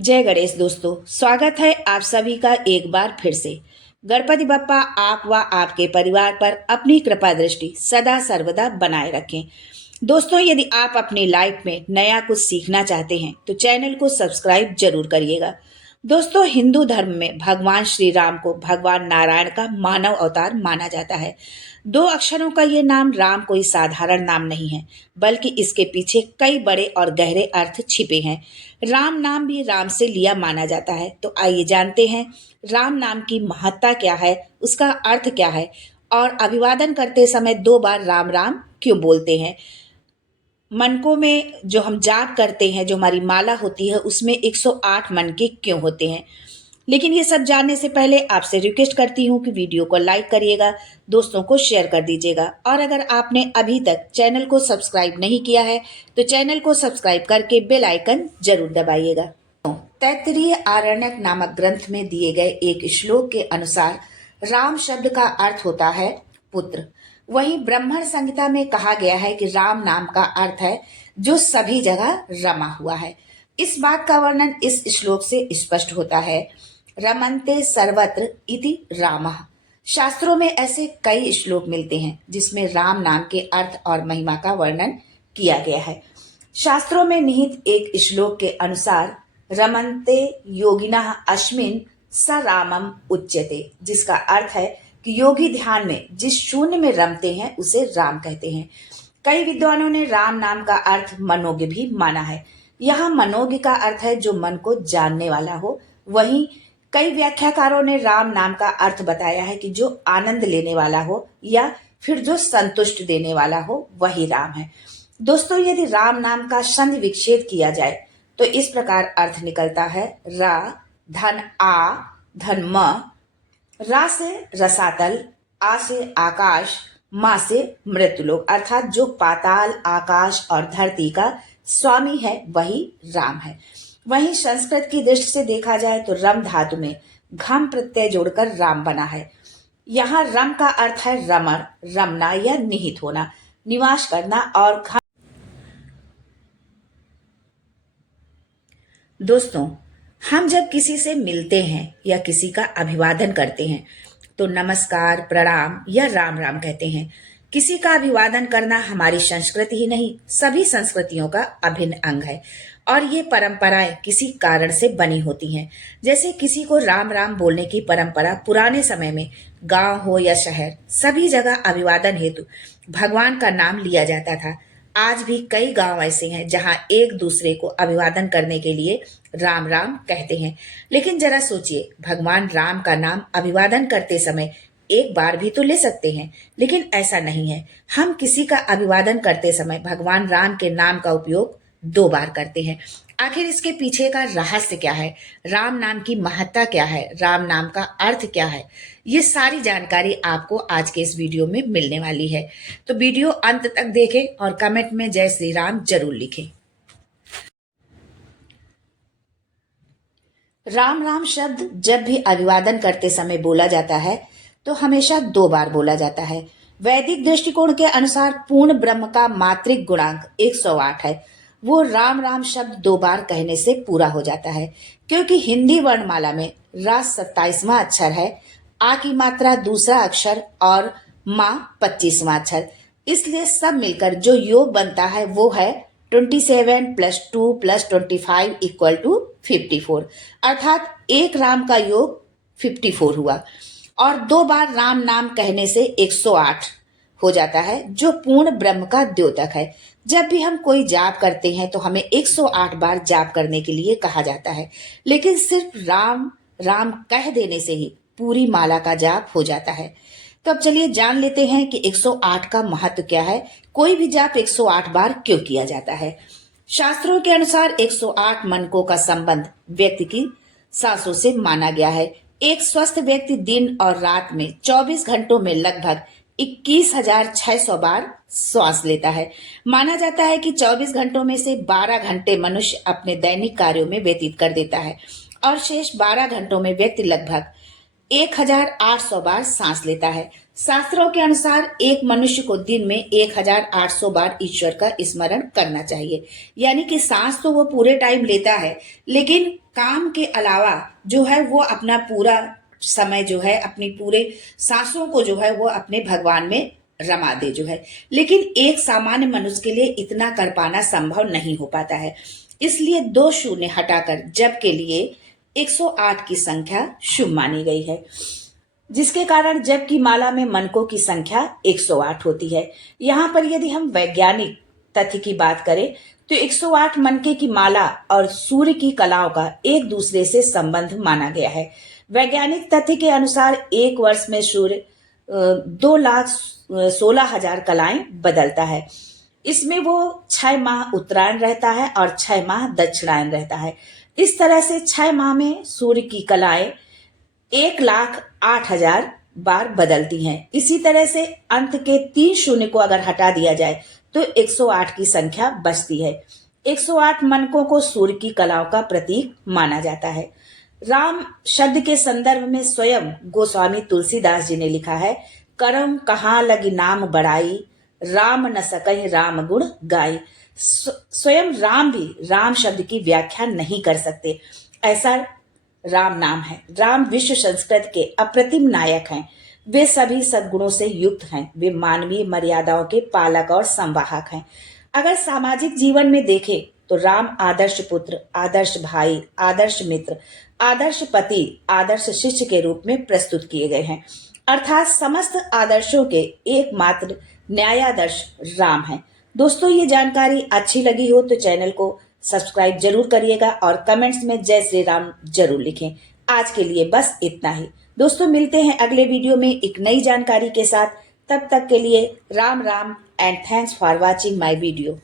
जय गणेश दोस्तों, स्वागत है आप सभी का एक बार फिर से। गणपति बप्पा आप व आपके परिवार पर अपनी कृपा दृष्टि सदा सर्वदा बनाए रखें। दोस्तों, यदि आप अपनी लाइफ में नया कुछ सीखना चाहते हैं तो चैनल को सब्सक्राइब जरूर करिएगा। दोस्तों, हिंदू धर्म में भगवान श्री राम को भगवान नारायण का मानव अवतार माना जाता है। 2 अक्षरों का ये नाम राम कोई साधारण नाम नहीं है, बल्कि इसके पीछे कई बड़े और गहरे अर्थ छिपे हैं। राम नाम भी राम से लिया माना जाता है। तो आइए जानते हैं राम नाम की महत्ता क्या है, उसका अर्थ क्या है, और अभिवादन करते समय 2 बार राम राम क्यों बोलते हैं। मनकों में जो हम जाप करते हैं, जो हमारी माला होती है, उसमें 108 मनके क्यों होते हैं। लेकिन ये सब जानने से पहले आपसे रिक्वेस्ट करती हूँ कि वीडियो को लाइक करिएगा, दोस्तों को शेयर कर दीजिएगा, और अगर आपने अभी तक चैनल को सब्सक्राइब नहीं किया है तो चैनल को सब्सक्राइब करके बेल आइकन जरूर दबाइएगा। तैत्तिरीय आरण्यक नामक ग्रंथ में दिए गए एक श्लोक के अनुसार राम शब्द का अर्थ होता है पुत्र। वहीं ब्राह्मण संहिता में कहा गया है कि राम नाम का अर्थ है जो सभी जगह रमा हुआ है। इस बात का वर्णन इस श्लोक से स्पष्ट होता है। रमन्ते सर्वत्र इति रामः। शास्त्रों में ऐसे कई श्लोक मिलते हैं जिसमें राम नाम के अर्थ और महिमा का वर्णन किया गया है। शास्त्रों में निहित एक श्लोक के अनुसार रमन्ते योगिनः अस्मिन् स रामम उच्यते, जिसका अर्थ है कि योगी ध्यान में जिस शून्य में रमते हैं उसे राम कहते हैं। कई विद्वानों ने राम नाम का अर्थ मनोज्ञ भी माना है। यहाँ मनोज्ञ का अर्थ है जो मन को जानने वाला हो। वहीं कई व्याख्याकारों ने राम नाम का अर्थ बताया है कि जो आनंद लेने वाला हो या फिर जो संतुष्ट देने वाला हो, वही राम है। दोस्तों, यदि राम नाम का संधि विच्छेद किया जाए तो इस प्रकार अर्थ निकलता है रा धन आ धन म। रा से रसातल, आ से आकाश, माँ से मृत्युलोक, अर्थात जो पाताल, आकाश और धरती का स्वामी है वही राम है। वहीं संस्कृत की दृष्टि से देखा जाए तो रम धातु में घम प्रत्यय जोड़कर राम बना है। यहाँ रम का अर्थ है रमण, रमना या निहित होना, निवास करना, और घम। दोस्तों, हम जब किसी से मिलते हैं या किसी का अभिवादन करते हैं तो नमस्कार, प्रणाम या राम राम कहते हैं। किसी का अभिवादन करना हमारी संस्कृति ही नहीं, सभी संस्कृतियों का अभिन्न अंग है, और ये परंपराएं किसी कारण से बनी होती हैं। जैसे किसी को राम राम बोलने की परंपरा पुराने समय में गांव हो या शहर, सभी जगह अभिवादन हेतु भगवान का नाम लिया जाता था। आज भी कई गांव ऐसे हैं जहां एक दूसरे को अभिवादन करने के लिए राम राम कहते हैं। लेकिन जरा सोचिए, भगवान राम का नाम अभिवादन करते समय एक बार भी तो ले सकते हैं, लेकिन ऐसा नहीं है। हम किसी का अभिवादन करते समय भगवान राम के नाम का उपयोग 2 बार करते हैं। आखिर इसके पीछे का रहस्य क्या है, राम नाम की महत्ता क्या है, राम नाम का अर्थ क्या है, ये सारी जानकारी आपको आज के इस वीडियो में मिलने वाली है। तो वीडियो अंत तक देखें और कमेंट में जय श्री राम जरूर लिखें। राम राम शब्द जब भी अभिवादन करते समय बोला जाता है तो हमेशा 2 बार बोला जाता है। वैदिक दृष्टिकोण के अनुसार पूर्ण ब्रह्म का मात्रिक गुणांक 108 है। वो राम राम शब्द 2 बार कहने से पूरा हो जाता है, क्योंकि हिंदी वर्णमाला में रा 27वां अक्षर है, आ की मात्रा दूसरा अक्षर और माँ 25वां अक्षर। इसलिए सब मिलकर जो योग बनता है वो है 27 + 2 + 25 = 54, अर्थात एक राम का योग 54 हुआ। और 2 बार राम नाम कहने से 108 हो जाता है, जो पूर्ण ब्रह्म का द्योतक है। जब भी हम कोई जाप करते हैं तो हमें 108 बार जाप करने के लिए कहा जाता है, लेकिन सिर्फ राम राम कह देने से ही पूरी माला का जाप हो जाता है। तो अब चलिए जान लेते हैं कि 108 का महत्व क्या है, कोई भी जाप 108 बार क्यों किया जाता है। शास्त्रों के अनुसार 108 मनकों का संबंध व्यक्ति की सांसों से माना गया है। एक स्वस्थ व्यक्ति दिन और रात में 24 घंटों में लगभग 21,600 बार श्वास लेता है। माना जाता है कि 24 घंटों में से 12 घंटे मनुष्य अपने दैनिक कार्यों में व्यतीत कर देता है, और शेष 12 घंटों में व्यक्ति लगभग 1,800 बार सांस लेता है। शास्त्रों के अनुसार एक मनुष्य को दिन में 1800 बार ईश्वर का स्मरण करना चाहिए। यानी कि सांस तो वो पूरे टाइम लेता है, लेकिन काम के अलावा जो है वो अपना पूरा समय जो है अपनी पूरे सांसों को जो है वो अपने भगवान में रमा दे जो है। लेकिन एक सामान्य मनुष्य के लिए इतना कर पाना संभव नहीं हो पाता है। इसलिए 2 शून्य हटाकर जप के लिए 108 की संख्या शुभ मानी गई है, जिसके कारण जप की माला में मनकों की संख्या 108 होती है। यहाँ पर यदि हम वैज्ञानिक तथ्य की बात करें तो 108 मनके की माला और सूर्य की कलाओं का एक दूसरे से संबंध माना गया है। वैज्ञानिक तथ्य के अनुसार एक वर्ष में सूर्य 2,16,000 कलाएं बदलता है। इसमें वो 6 माह उत्तरायण रहता है और 6 माह दक्षिणायन रहता है। इस तरह से 6 माह में सूर्य की कलाएं 1,08,000 बार बदलती हैं। इसी तरह से अंत के 3 शून्य को अगर हटा दिया जाए तो 108 की संख्या बचती है। 108 मनकों को सूर्य की कलाओं का प्रतीक माना जाता है। राम शब्द के संदर्भ में स्वयं गोस्वामी तुलसीदास जी ने लिखा है, करम कहाँ लगी नाम बड़ाई, राम न सकहि राम गुण गाई। स्वयं राम भी राम शब्द की व्याख्या नहीं कर सकते, ऐसा राम नाम है। राम विश्व संस्कृत के अप्रतिम नायक हैं। वे सभी सद्गुणों से युक्त हैं। वे मानवीय मर्यादाओं के पालक और संवाहक हैं। अगर सामाजिक जीवन में देखें तो राम आदर्श पुत्र, आदर्श भाई, आदर्श मित्र, आदर्श पति, आदर्श शिष्य के रूप में प्रस्तुत किए गए हैं। अर्थात समस्त आदर्शों के एकमात्र न्यायादर्श राम है। दोस्तों, ये जानकारी अच्छी लगी हो तो चैनल को सब्सक्राइब जरूर करिएगा और कमेंट्स में जय श्री राम जरूर लिखें। आज के लिए बस इतना ही। दोस्तों, मिलते हैं अगले वीडियो में एक नई जानकारी के साथ। तब तक के लिए Ram Ram and thanks for watching my video.